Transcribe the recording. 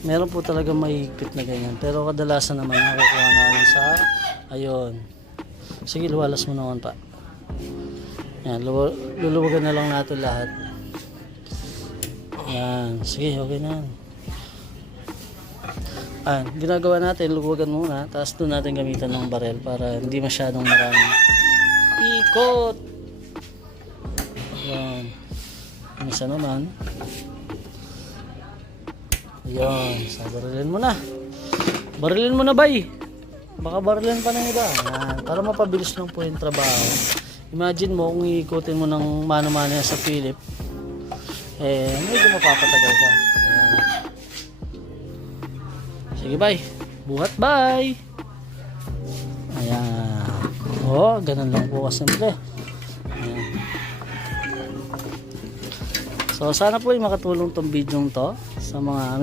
Meron po talaga mahigpit na ganyan. Pero kadalasan naman nakukuha namin sa ayun. Sige, luwalas mo naman pa. Yan, luluwagan na lang natin lahat. Yan, sige, okay na. Ginagawa natin, luwagan muna, tapos doon natin gamitan ng barel para hindi masyadong maraming ikot. Yan. Isa naman. Yan, so barilin mo na. Barilin mo na, bay. Baka barilin pa ng iba. Yan, para mapabilis lang po yung trabaho. Imagine mo kung iikutin mo ng mano-mano sa Philip, medyo mapapatagal ka. Ayan. Sige, bye. Buhat, bye. Ayan. Ganun lang po kasimple. Ayan. So, sana po ay makatulong tong video to sa mga